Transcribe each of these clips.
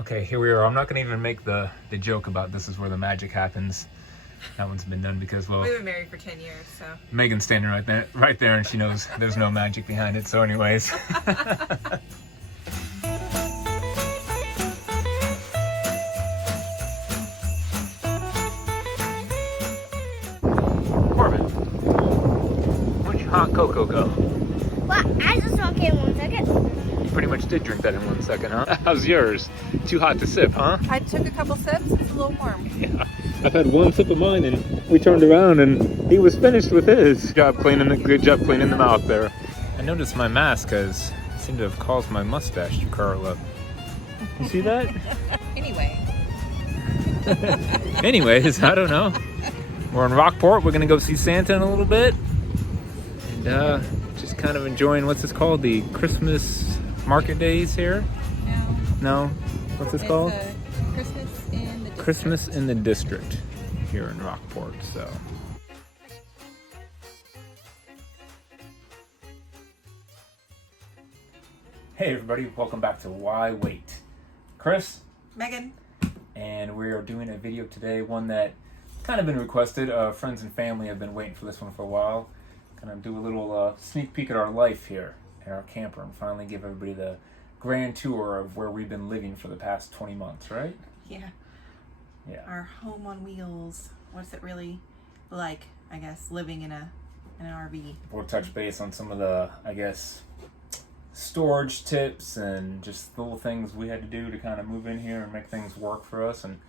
Okay, here we are. I'm not going to even make the joke about this is where the magic happens. That one's been done because, well, we've been married for 10 years, so. Megan's standing right there, and she knows there's no magic behind it. So anyways. Corbin, where'd your hot cocoa go? What? I just drank it in 1 second. You pretty much did drink that in 1 second, huh? How's yours? Too hot to sip, huh? I took a couple sips, it's a little warm. Yeah. I've had one sip of mine and we turned around and he was finished with his. Good job cleaning the mouth there. I noticed my mask has seemed to have caused my mustache to curl up. You see that? Anyway. Anyways, I don't know. We're in Rockport. We're gonna go see Santa in a little bit. And just kind of enjoying, what's this called? The Christmas market days here? No? What's this called? Christmas in the District here in Rockport, so. Hey everybody, welcome back to Why Wait. Chris. Megan. And we are doing a video today, one that kind of been requested. Friends and family have been waiting for this one for a while. Kind of do a little sneak peek at our life here in our camper and finally give everybody the grand tour of where we've been living for the past 20 months, right? Yeah. Yeah. Our home on wheels. What's it really like, I guess, living in an RV? We'll touch base on some of the, I guess, storage tips and just little things we had to do to kind of move in here and make things work for us. And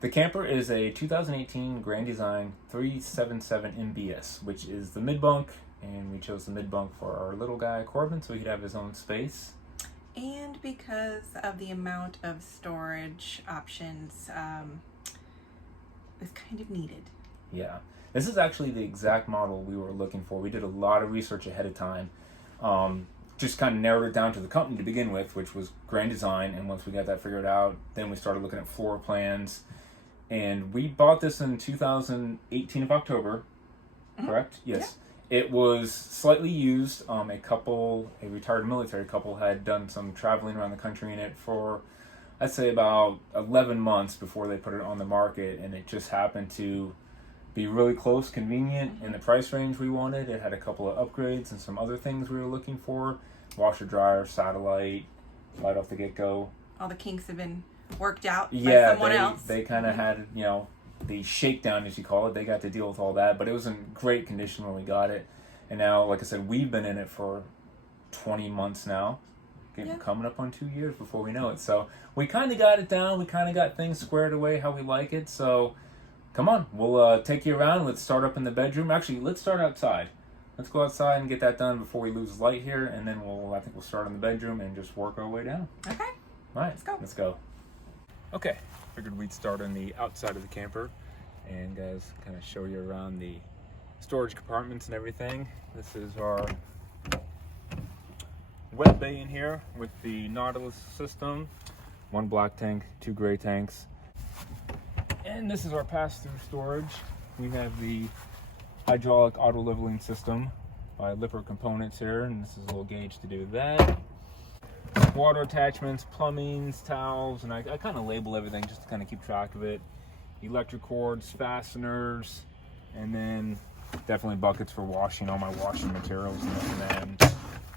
the camper is a 2018 Grand Design 377MBS, which is the mid-bunk, and we chose the mid-bunk for our little guy Corbin so he could have his own space. And because of the amount of storage options, it's kind of needed. Yeah. This is actually the exact model we were looking for. We did a lot of research ahead of time. Just kind of narrowed it down to the company to begin with, which was Grand Design. And once we got that figured out, then we started looking at floor plans. And we bought this in 2018 of October, correct? Yes. Yeah. It was slightly used. A retired military couple had done some traveling around the country in it for, I'd say, about 11 months before they put it on the market. And it just happened to be really close, convenient, in the price range we wanted. It had a couple of upgrades and some other things we were looking for. Washer, dryer, satellite, right off the get-go. All the kinks have been worked out by someone else. They kind of had, the shakedown, as you call it. They got to deal with all that, but it was in great condition when we got it. And now, like I said, we've been in it for 20 months now. Coming up on 2 years before we know it. So we kind of got it down. We kind of got things squared away how we like it. So come on, we'll take you around. Let's start up in the bedroom. Actually, let's start outside. Let's go outside and get that done before we lose light here, and then I think we'll start in the bedroom and just work our way down. Okay. All right, let's go. Okay, figured we'd start on the outside of the camper and guys kind of show you around the storage compartments and everything. This is our wet bay in here with the Nautilus system. 1 black tank, 2 gray tanks. And this is our pass-through storage. We have the hydraulic auto leveling system by Lippert Components here, and this is a little gauge to do that. Water attachments, plumbings, towels, and I kind of label everything just to kind of keep track of it. Electric cords, fasteners, and then definitely buckets for washing all my washing materials, and then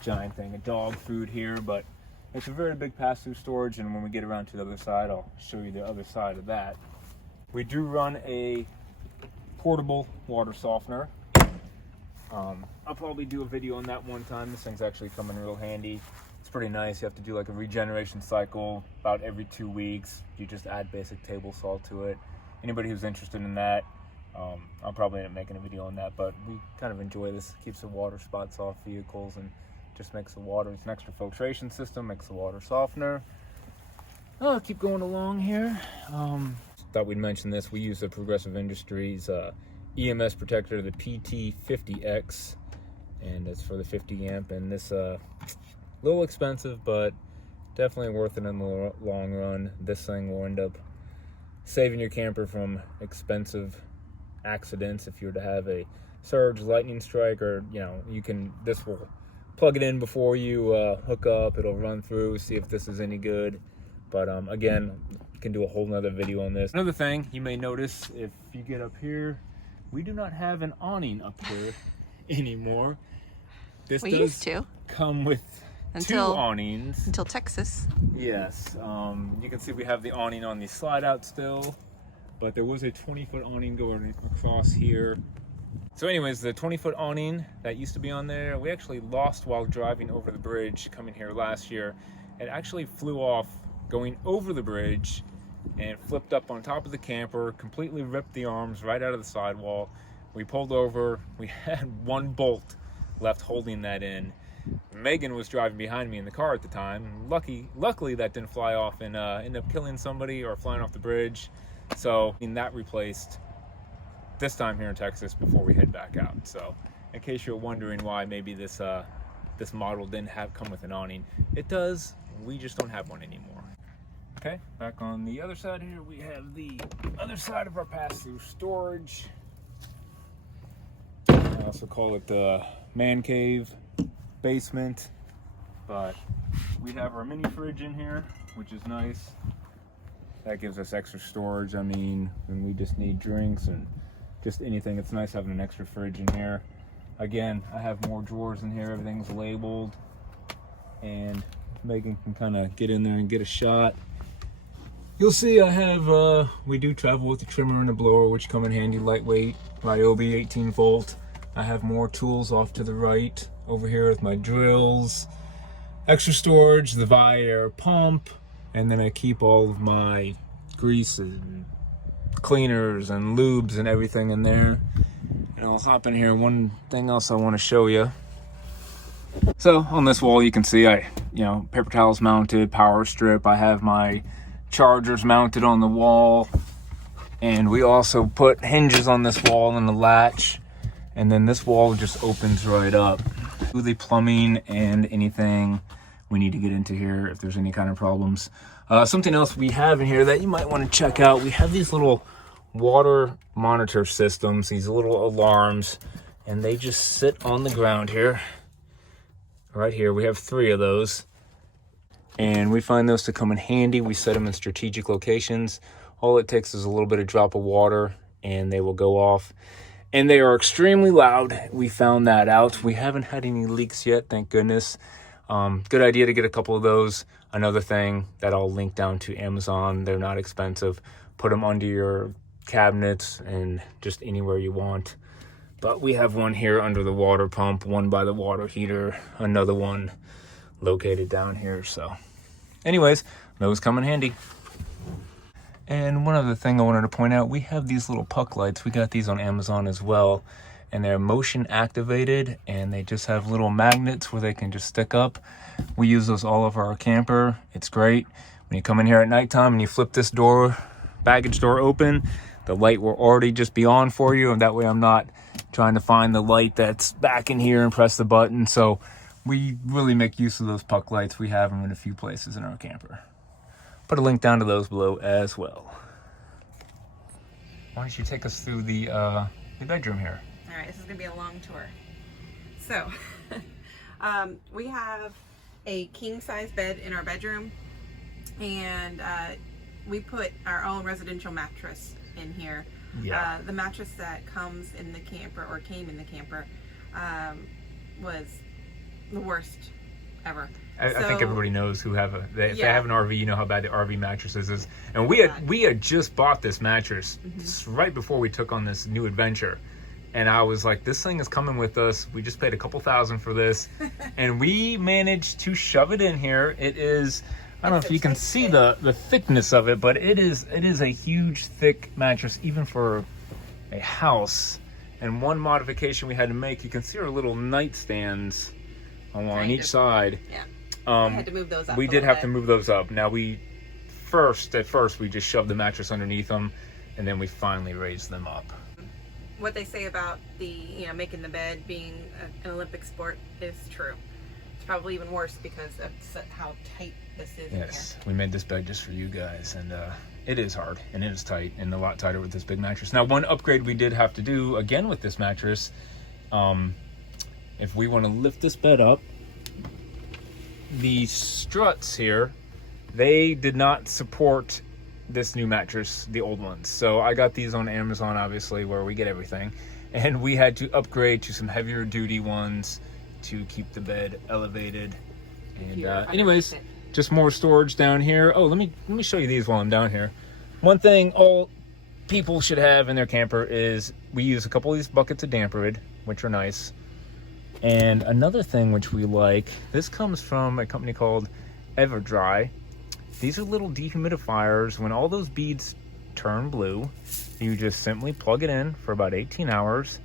giant thing of dog food here. But it's a very big pass-through storage, and when we get around to the other side, I'll show you the other side of that. We do run a portable water softener. I'll probably do a video on that one time. This thing's actually coming real handy. It's pretty nice. You have to do like a regeneration cycle about every 2 weeks. You just add basic table salt to it. Anybody who's interested in that, I'll probably end up making a video on that, but we kind of enjoy this. It keeps the water spots off vehicles and just makes the water, it's an extra filtration system, makes the water softener. I'll keep going along here. Thought we'd mention this. We use the Progressive Industries EMS protector, the PT50X, and it's for the 50 amp. And this a little expensive, but definitely worth it in the long run. This thing will end up saving your camper from expensive accidents if you were to have a surge, lightning strike, or this will plug it in before you hook up. It'll run through, see if this is any good. But again, we can do a whole nother video on this. Another thing you may notice, if you get up here, we do not have an awning up here anymore. This We does used to. come with two awnings. Until Texas. Yes, you can see we have the awning on the slide out still, but there was a 20-foot awning going across here. So anyways, the 20-foot awning that used to be on there, we actually lost while driving over the bridge coming here last year. It actually flew off going over the bridge and flipped up on top of the camper, completely ripped the arms right out of the sidewall. We pulled over, we had one bolt left holding that in. Megan was driving behind me in the car at the time. Luckily that didn't fly off and end up killing somebody or flying off the bridge. So that replaced this time here in Texas before we head back out. So in case you're wondering why maybe this this model didn't come with an awning, it does. We just don't have one anymore. Okay, back on the other side here, we have the other side of our pass-through storage. I also call it the man cave basement, but we have our mini fridge in here, which is nice. That gives us extra storage. I mean, when we just need drinks and just anything, it's nice having an extra fridge in here. Again, I have more drawers in here. Everything's labeled, and Megan can kind of get in there and get a shot. You'll see I have, we do travel with the trimmer and the blower, which come in handy, lightweight, Ryobi 18 volt. I have more tools off to the right over here with my drills, extra storage, the Viair pump, and then I keep all of my grease and cleaners and lubes and everything in there. And I'll hop in here. One thing else I want to show you. So on this wall you can see paper towels mounted, power strip. I have my chargers mounted on the wall, and we also put hinges on this wall and the latch, and then this wall just opens right up. Do the plumbing and anything we need to get into here if there's any kind of problems. Something else we have in here that you might want to check out, we have these little water monitor systems, these little alarms, and they just sit on the ground here. Right here, we have 3 of those. And we find those to come in handy. We set them in strategic locations. All it takes is a little bit of drop of water and they will go off. And they are extremely loud. We found that out. We haven't had any leaks yet, thank goodness. Good idea to get a couple of those. Another thing that I'll link down to Amazon. They're not expensive. Put them under your cabinets and just anywhere you want. But we have one here under the water pump, one by the water heater, another one located down here. So anyways, those come in handy. And one other thing I wanted to point out, we have these little puck lights. We got these on Amazon as well, and they're motion activated, and they just have little magnets where they can just stick up. We use those all over our camper. It's great. When you come in here at nighttime and you flip this door, baggage door open, the light will already just be on for you, and that way I'm not trying to find the light that's back in here and press the button. So we really make use of those puck lights. We have them in a few places in our camper. Put a link down to those below as well. Why don't you take us through the bedroom here? All right, this is gonna be a long tour. So, we have a king-size bed in our bedroom, and we put our own residential mattress in here. Yeah. The mattress that comes in the camper, or came in the camper, was the worst ever. I think everybody knows who have if they have an RV, you know how bad the RV mattresses is. And we had just bought this mattress right before we took on this new adventure. And I was like, this thing is coming with us. We just paid a couple $1,000 for this. And we managed to shove it in here. It is, I don't know if you can see the thickness of it, but it is a huge, thick mattress, even for a house. And one modification we had to make, you can see our little nightstands on each side. Yeah. I had to move those up. We did have to move those up. Now at first we just shoved the mattress underneath them, and then we finally raised them up. What they say about making the bed being an Olympic sport is true. It's probably even worse because of how tight this is. Yes, we made this bed just for you guys, and it is hard and it is tight, and a lot tighter with this big mattress. Now, one upgrade we did have to do again with this mattress, if we want to lift this bed up, the struts here they did not support this new mattress, the old ones. So I got these on Amazon, obviously, where we get everything. And we had to upgrade to some heavier duty ones to keep the bed elevated. And anyways, just more storage down here. Oh, let me show you these while I'm down here. One thing all people should have in their camper is we use a couple of these buckets of damper wood, which are nice. And another thing which we like, this comes from a company called RVERS. These are little dehumidifiers. When all those beads turn blue, you just simply plug it in for about 18 hours.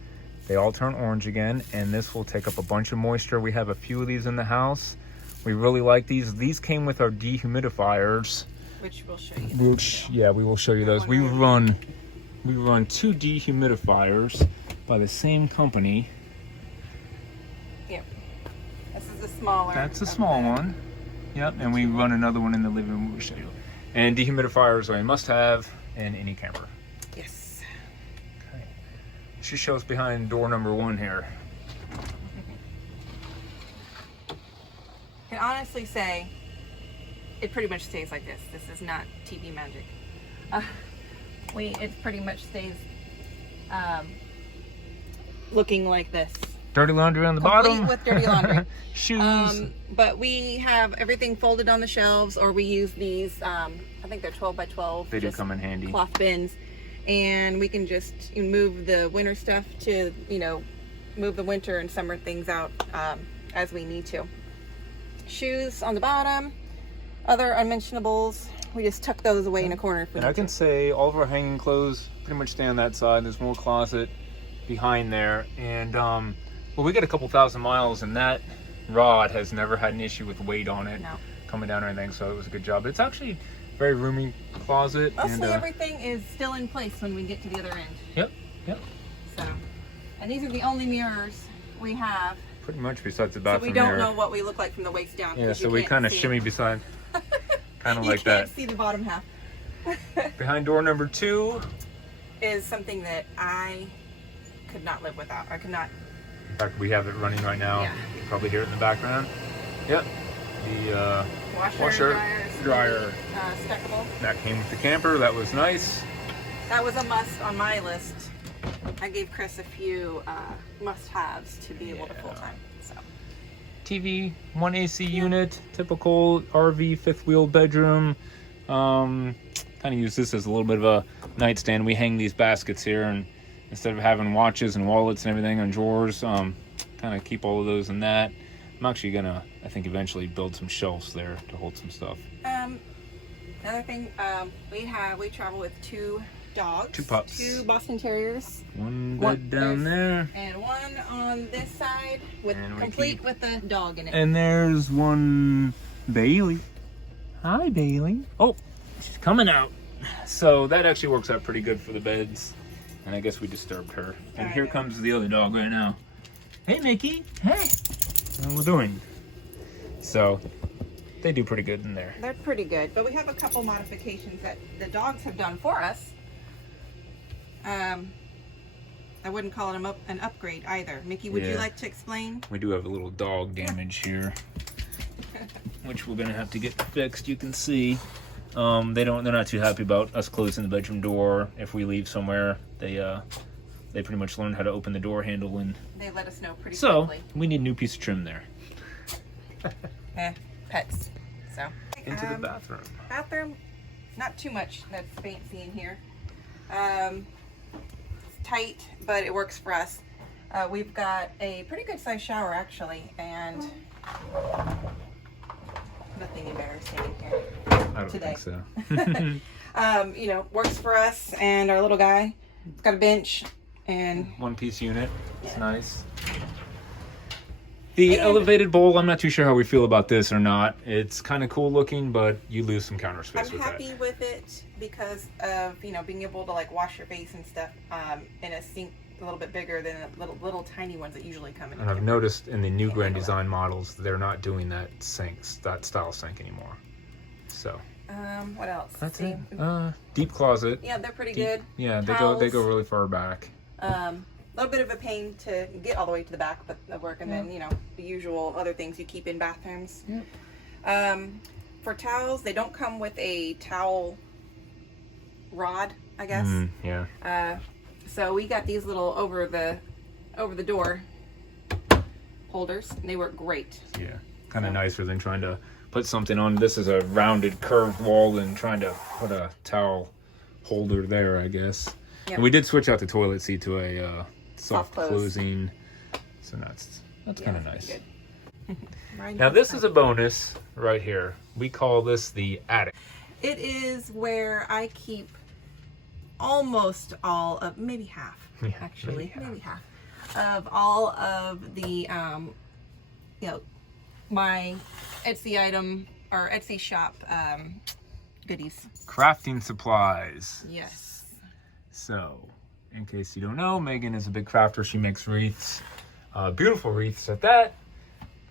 They all turn orange again, and this will take up a bunch of moisture. We have a few of these in the house. We really like these. These came with our dehumidifiers. Which we'll show you. Yeah, we will show you those. We run 2 dehumidifiers by the same company. Yep. This is a smaller. That's a small one. Yep, and we run another one in the living room. We'll show you. And dehumidifiers are a must-have in any camper. Yes. Okay. She shows behind door number 1 here. I can honestly say it pretty much stays like this. This is not TV magic. It pretty much stays looking like this. Dirty laundry on the Complete bottom. with dirty laundry. Shoes. But we have everything folded on the shelves, or we use these, I think they're 12 by 12. They do come in handy. Cloth bins. And we can just move the winter stuff to, move the winter and summer things out as we need to. Shoes on the bottom. Other unmentionables, we just tuck those away in a corner. And I can say all of our hanging clothes pretty much stay on that side. There's more closet behind there. And, well, we got a couple thousand miles, and that rod has never had an issue with weight on it coming down or anything, so it was a good job. It's actually a very roomy closet. Mostly everything is still in place when we get to the other end. Yep. So, and these are the only mirrors we have. Pretty much besides the bathroom So we don't mirror. know what we look like from the waist down. Yeah, so we kind of shimmy beside, kind of like You that. can't see the bottom half. Behind door number 2 is something that I could not live without. I could not. In fact, we have it running right now. Yeah. You can probably hear it in the background. Yep. The washer dryer. Stackable. That came with the camper. That was nice. That was a must on my list. I gave Chris a few must-haves to be able to full-time. So. TV, 1 AC unit, typical RV 5th wheel bedroom. Kind of use this as a little bit of a nightstand. We hang these baskets here, and instead of having watches and wallets and everything on drawers, kind of keep all of those in that. I'm actually gonna, I think, eventually build some shelves there to hold some stuff. Another thing, we travel with 2 dogs. 2 pups. 2 Boston Terriers. One bed down there. And one on this side with complete with the dog in it. And there's one Bailey. Hi, Bailey. Oh, she's coming out. So that actually works out pretty good for the beds. And I guess we disturbed her. And here comes the other dog right now. Hey, Mickey. Hey. How we doing? So they do pretty good in there. They're pretty good. But we have a couple modifications that the dogs have done for us. I wouldn't call it an upgrade either. Mickey, would you like to explain? We do have a little dog damage here, which we're gonna have to get fixed. You can see they're not too happy about us closing the bedroom door if we leave somewhere. They pretty much learned how to open the door handle, and they let us know pretty so quickly. we need a new piece of trim there. Pets. So into the bathroom. Bathroom, not too much that's fancy in here. It's tight, but it works for us. We've got a pretty good sized shower actually, and nothing embarrassing in here I don't today. think so. Works for us and our little guy. It's got a bench and 1-piece unit. It's nice. The elevated bowl, I'm not too sure how we feel about this or not. It's kind of cool looking, but you lose some counter space with that. I'm happy with it because of, being able to like wash your face and stuff in a sink a little bit bigger than the little tiny ones that usually come in. And I've noticed in the new Grand Design models, they're not doing that style sink anymore. So. What else? That's it. Deep closet. Yeah, they're pretty good. Yeah, they go really far back. A little bit of a pain to get all the way to the back, but they work. And then the usual other things you keep in bathrooms. Yeah. for towels, they don't come with a towel rod, I guess. Yeah. So we got these little over the door holders, and they work great. Yeah, kind of nicer than trying to put something on. This is a rounded curved wall and trying to put a towel holder there, I guess. Yep. And we did switch out the toilet seat to a soft close. closing, so that's kind of nice. Now this is a bonus right here. We call this the attic. It is where I keep almost all of, maybe half, actually, maybe half of all of the, you know, my Etsy item or Etsy shop goodies. Crafting supplies. Yes. So, in case you don't know, Megan is a big crafter. She makes wreaths, beautiful wreaths at that.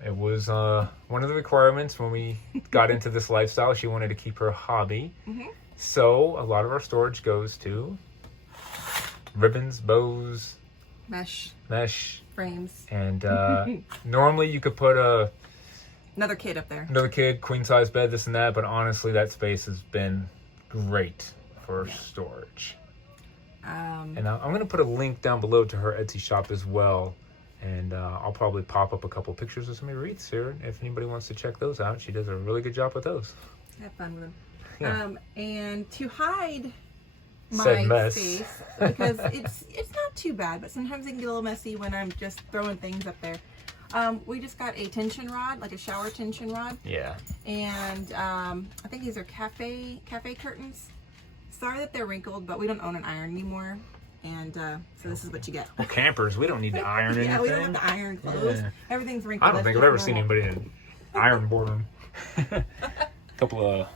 It was one of the requirements when we got into this lifestyle. She wanted to keep her hobby. So, a lot of our storage goes to ribbons, bows, Mesh frames, frames. and normally you could put Another kid up there. another kid, queen size bed, this and that, but honestly that space has been great for storage. And I'm going to put a link down below to her Etsy shop as well, and I'll probably pop up a couple pictures of some of her wreaths here if anybody wants to check those out. She does a really good job with those. Have fun with them. Yeah. And to hide Said my mess. space, because it's not too bad, but sometimes it can get a little messy when I'm just throwing things up there. We just got a tension rod, like a shower tension rod. Yeah. And I think these are cafe curtains. Sorry that they're wrinkled, but we don't own an iron anymore. And so this is what you get. Well, campers, we don't need to iron anything. Yeah, we don't have to iron clothes. Yeah. Everything's wrinkled. I don't think I've ever seen anybody in iron board them. couple of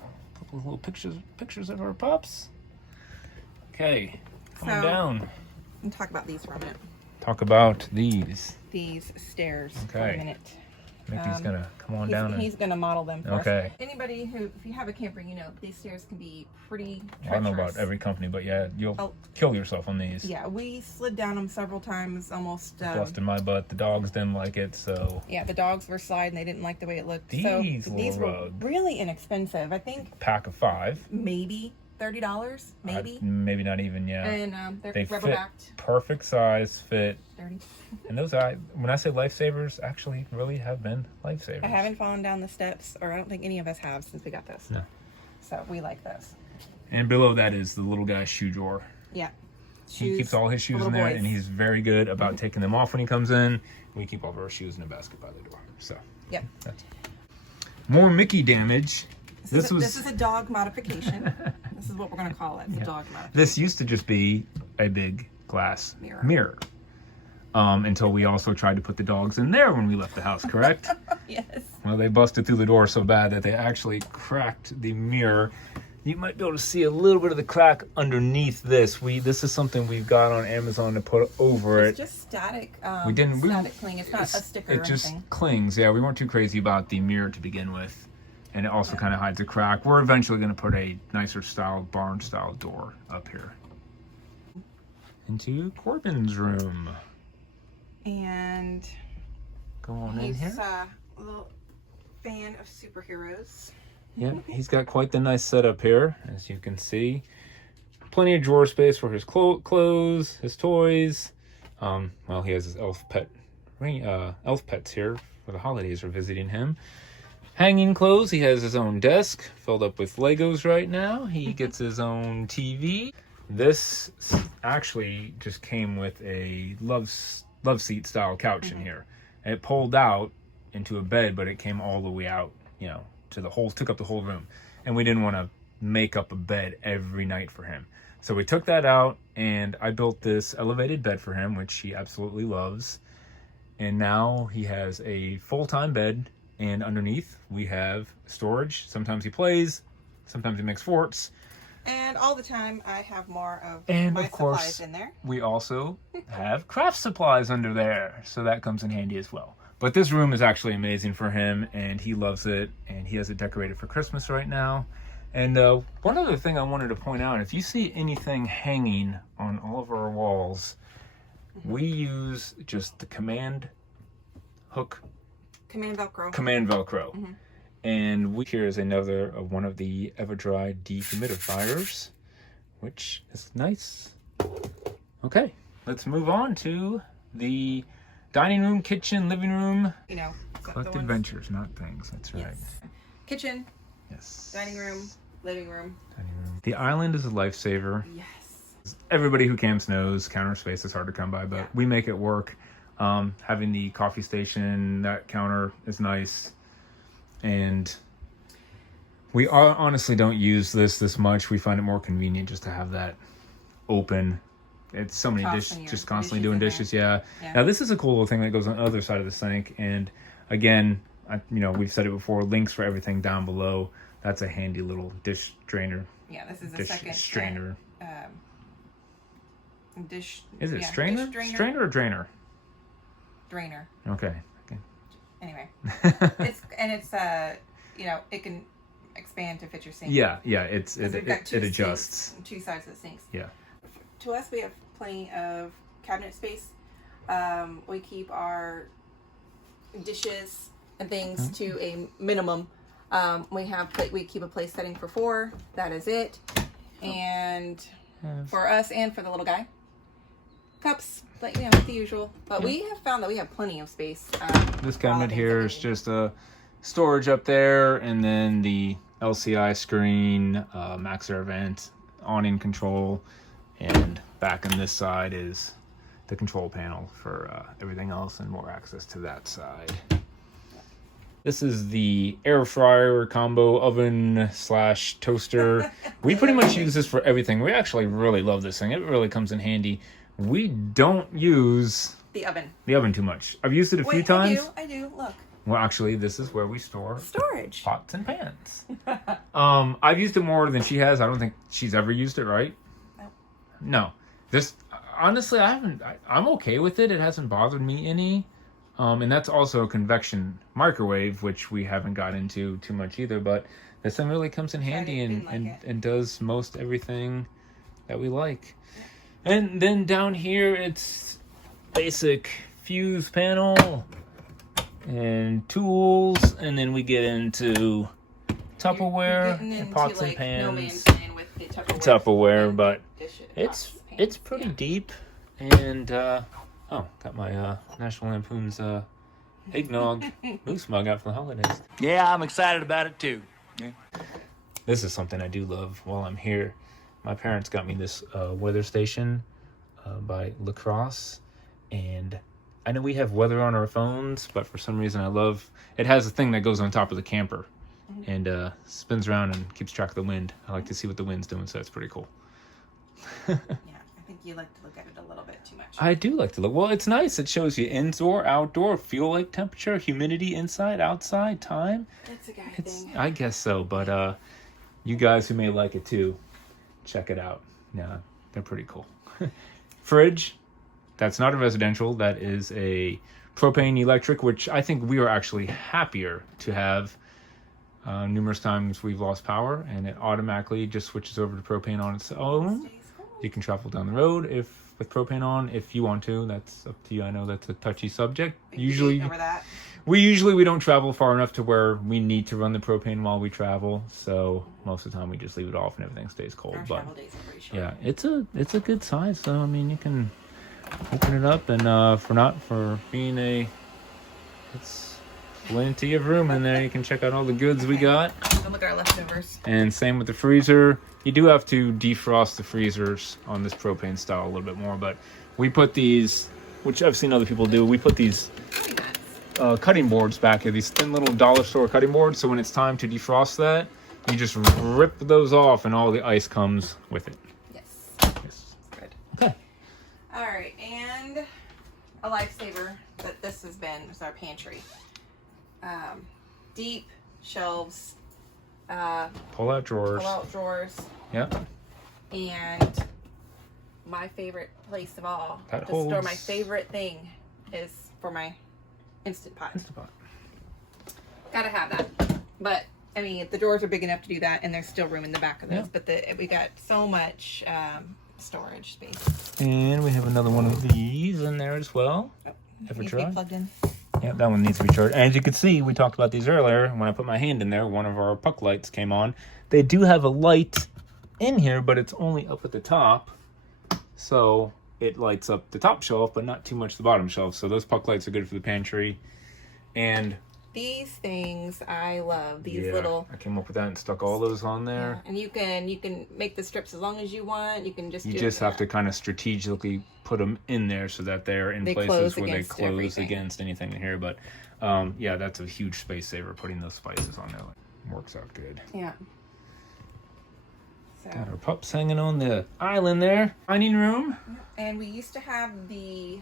little pictures of our pups. Okay, coming down. We'll talk about these for a minute. Talk about these. These stairs for Okay. a minute. Mickey's gonna come on down. He's gonna model them for Okay. us. Anybody who, if you have a camper, you know these stairs can be pretty treacherous. I don't know about every company, but yeah, you'll kill yourself on these. Yeah, we slid down them several times, almost. Busted my butt. The dogs didn't like it, so. Yeah, the dogs were sliding. They didn't like the way it looked. These so little these were rugs. really inexpensive. I think Pack of 5. maybe $30, maybe. Maybe not even, yeah. And they're They rubber fit backed. perfect size, fit. 30. And those, when I say lifesavers, actually really have been lifesavers. I haven't fallen down the steps, or I don't think any of us have since we got this. No. So we like those. And below that is the little guy's shoe drawer. Yeah. He keeps all his shoes in there, and he's very good about taking them off when he comes in. We keep all of our shoes in a basket by the door. So. Yep. That's more Mickey damage. This is a dog modification. This is what we're going to call it. It's a dog modification. This used to just be a big glass mirror. Until we also tried to put the dogs in there when we left the house, correct? Yes. Well, they busted through the door so bad that they actually cracked the mirror. You might be able to see a little bit of the crack underneath this. This is something we've got on Amazon to put over it. It's just static. Static cling. It's not a sticker It or just anything. clings. Yeah, we weren't too crazy about the mirror to begin with. And it also kind of hides a crack. We're eventually going to put a nicer style, barn style door up here. Into Corbin's room. And Go on in he's here. a little fan of superheroes. Yeah, he's got quite the nice setup here, as you can see. Plenty of drawer space for his clothes, his toys. Well, he has his elf pets here for the holidays are visiting him. Hanging clothes. He has his own desk filled up with Legos right now. He gets his own TV. This actually just came with a love seat style couch in here. And it pulled out into a bed, but it came all the way out, to the whole, took up the whole room. And we didn't want to make up a bed every night for him. So we took that out, and I built this elevated bed for him, which he absolutely loves. And now he has a full-time bed, and underneath we have storage. Sometimes he plays, sometimes he makes forts. And all the time I have more of my supplies in there. We also have craft supplies under there, so that comes in handy as well. But this room is actually amazing for him, and he loves it, and he has it decorated for Christmas right now. And one other thing I wanted to point out, if you see anything hanging on all of our walls, we use just the command hook. Command Velcro. Command Velcro. And here is another one of the EverDry dehumidifiers, which is nice. Okay, let's move on to the dining room, kitchen, living room. You know, Collected ventures, not things. That's right. Yes. Kitchen, Yes. dining room, living room. Dining room. The island is a lifesaver. Yes. Everybody who camps knows counter space is hard to come by, but we make it work. Having the coffee station, that counter is nice. And we honestly don't use this much. We find it more convenient just to have that open. It's so many dishes, just constantly doing dishes. Yeah. Now this is a cool little thing that goes on the other side of the sink. And again, we've said it before, links for everything down below. That's a handy little dish drainer. Yeah, this is a second strainer. Dish. Is it strainer? Strainer or drainer? Drainer. Okay. Anyway, it's it can expand to fit your sink. Yeah, it adjusts. Two sides of the sinks. Yeah. To us, we have plenty of cabinet space. We keep our dishes and things to a minimum. We keep a place setting for 4. That is it. And for us and for the little guy, cups, but the usual. But we have found that we have plenty of space. This cabinet here is just a storage up there, and then the LCI screen, max air vent, awning control, and back on this side is the control panel for everything else and more access to that side. This is the air fryer combo oven / toaster. We pretty much use this for everything. We actually really love this thing. It really comes in handy. We don't use the oven too much. I've used it a few times. I do. Look. Well, actually, this is where we store storage pots and pans. I've used it more than she has. I don't think she's ever used it, right? No. This, honestly, I'm okay with it. It hasn't bothered me any. And that's also a convection microwave, which we haven't got into too much either. But this thing really comes in handy and does most everything that we like. And then down here, it's basic fuse panel and tools. And then we get into Tupperware and pots and pans. No man's land with the Tupperware, but it's pretty deep. And got my National Lampoon's eggnog moose mug out for the holidays. Yeah, I'm excited about it too. Yeah. This is something I do love while I'm here. My parents got me this weather station by Lacrosse, and I know we have weather on our phones, but for some reason it has a thing that goes on top of the camper and spins around and keeps track of the wind. I like to see what the wind's doing, so it's pretty cool. Yeah, I think you like to look at it a little bit too much. I do like to look. Well, it's nice. It shows you indoor, outdoor, fuel like temperature, humidity, inside, outside, time. It's a guy thing. I guess so, but you guys who may like it too, check it out. Yeah, they're pretty cool. Fridge, that's not a residential. That is a propane electric, which I think we are actually happier to have. Numerous times we've lost power, and it automatically just switches over to propane on its own. You can travel down the road with propane on if you want to. That's up to you. I know that's a touchy subject. Usually we don't travel far enough to where we need to run the propane while we travel. So most of the time we just leave it off and everything stays cold. Our travel days are pretty short. Yeah, it's a good size. So I mean, you can open it up, and it's plenty of room in there. You can check out all the goods we got. Don't look at our leftovers. And same with the freezer. You do have to defrost the freezers on this propane style a little bit more, but we put these, which I've seen other people do, we put these cutting boards back here, these thin little dollar store cutting boards, so when it's time to defrost that, you just rip those off and all the ice comes with it. Yes. Good. Okay. All right, and a lifesaver that this has been is our pantry. Deep shelves, pull-out drawers. Yeah. And my favorite place of all store my favorite thing is for my Instant Pot. Gotta have that. But I mean, the drawers are big enough to do that, and there's still room in the back of those. But we got so much storage space. And we have another one of these in there as well. EverDry. Plugged in. Yeah, that one needs to be charged. As you can see, we talked about these earlier. When I put my hand in there, one of our puck lights came on. They do have a light in here, but it's only up at the top. So it lights up the top shelf, but not too much the bottom shelf. So those puck lights are good for the pantry. And these things I love. These yeah, little. I came up with that and stuck all those on there. Yeah. And you can make the strips as long as you want. You can just have to kind of strategically put them in there so that they're in places where they close against anything in here. But yeah, that's a huge space saver putting those spices on there. Works out good. Yeah. So. Got our pups hanging on the island there. Dining room. And we used to have the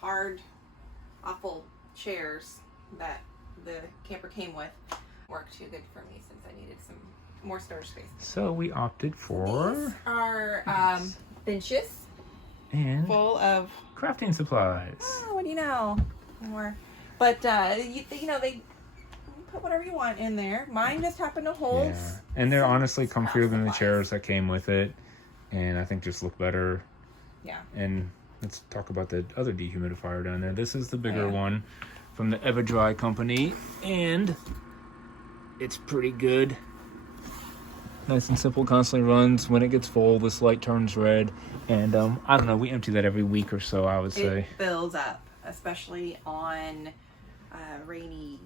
hard, awful chairs that the camper came with. Worked too good for me since I needed some more storage space. So we opted for... These are benches. And full of crafting supplies. Oh, what do you know? More. But, you know, they put whatever you want in there. Mine just happened to hold. Yeah. And they're honestly comfier than the chairs that came with it. And I think just look better. Yeah. And let's talk about the other dehumidifier down there. This is the bigger one from the EverDry company. And it's pretty good. Nice and simple, constantly runs. When it gets full, this light turns red. And I don't know, we empty that every week or so, I would say. It fills up, especially on rainy,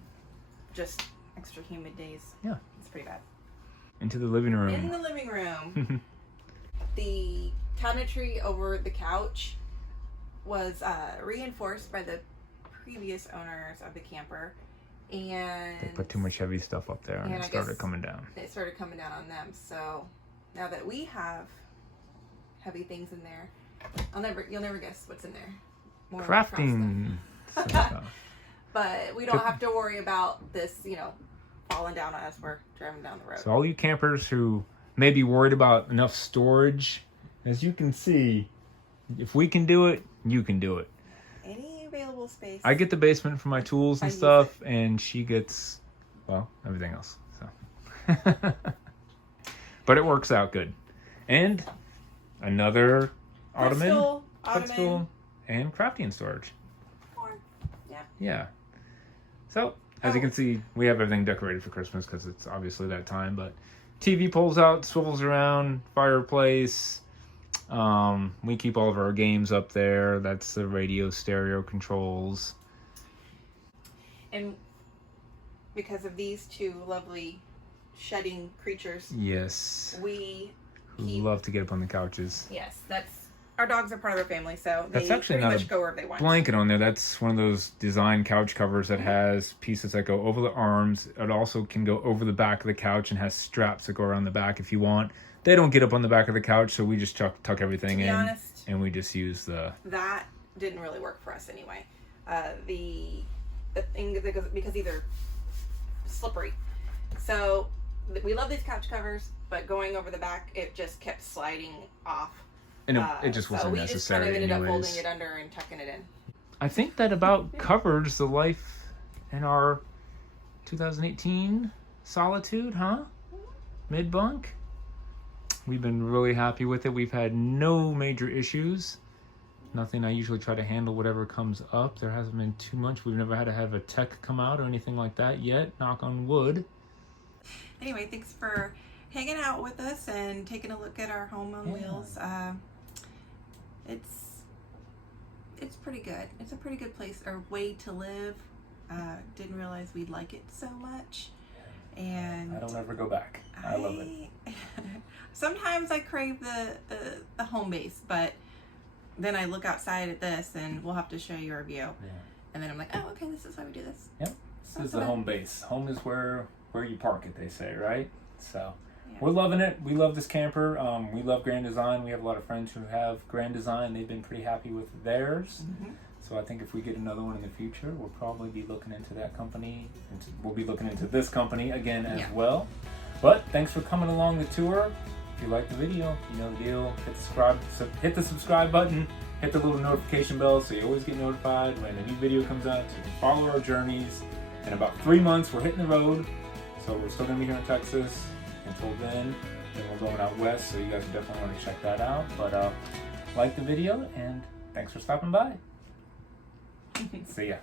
just extra humid days. Yeah. It's pretty bad. Into the living room. In the living room. The cabinetry over the couch was reinforced by the previous owners of the camper. And they put too much heavy stuff up there and it started coming down. It started coming down on them. So now that we have heavy things in there, you'll never guess what's in there. More crafting stuff. But we don't have to worry about this, you know, falling down on us. We're driving down the road. So all you campers who may be worried about enough storage, as you can see, if we can do it, you can do it. Any available space. I get the basement for my tools and stuff, and she gets, well, everything else. So, but it works out good. And another ottoman, footstool, and crafting storage. Yeah. Yeah. So as you can see, we have everything decorated for Christmas because it's obviously that time. But TV pulls out, swivels around, fireplace. We keep all of our games up there. That's the radio stereo controls. And because of these two lovely shedding creatures, yes, we love to get up on the couches. Yes, our dogs are part of our family, so that's they actually pretty not much go wherever they want. Blanket on there. That's one of those design couch covers that has pieces that go over the arms. It also can go over the back of the couch and has straps that go around the back if you want. They don't get up on the back of the couch, so we just tuck everything in. Honest, and we just use that didn't really work for us anyway. The thing because these are slippery. So we love these couch covers, but going over the back, it just kept sliding off. And it just wasn't necessary. So we just kind of ended up holding it under and tucking it in. I think that about covers the life in our 2018 Solitude, huh? Mid-bunk. We've been really happy with it. We've had no major issues. Nothing. I usually try to handle whatever comes up. There hasn't been too much. We've never had to have a tech come out or anything like that yet. Knock on wood. Anyway, thanks for hanging out with us and taking a look at our home on wheels. It's pretty good. It's a pretty good place or way to live. Didn't realize we'd like it so much. And I don't ever go back. I love it. Sometimes I crave the home base, but then I look outside at this and we'll have to show you our view. Yeah. And then I'm like, oh, okay, this is why we do this. Yep. This is the home base. Home is where you park it, they say, right? So we're loving it. We love this camper. We love Grand Design. We have a lot of friends who have Grand Design. They've been pretty happy with theirs. Mm-hmm. So I think if we get another one in the future, we'll probably be looking into that company. We'll be looking into this company again as well. But thanks for coming along the tour. If you like the video, you know the deal. Hit the subscribe button. Hit the little notification bell so you always get notified when a new video comes out. So you can follow our journeys. In about 3 months, we're hitting the road. So we're still going to be here in Texas until then. Then we're going out west, so you guys definitely want to check that out. But like the video, and thanks for stopping by. See ya.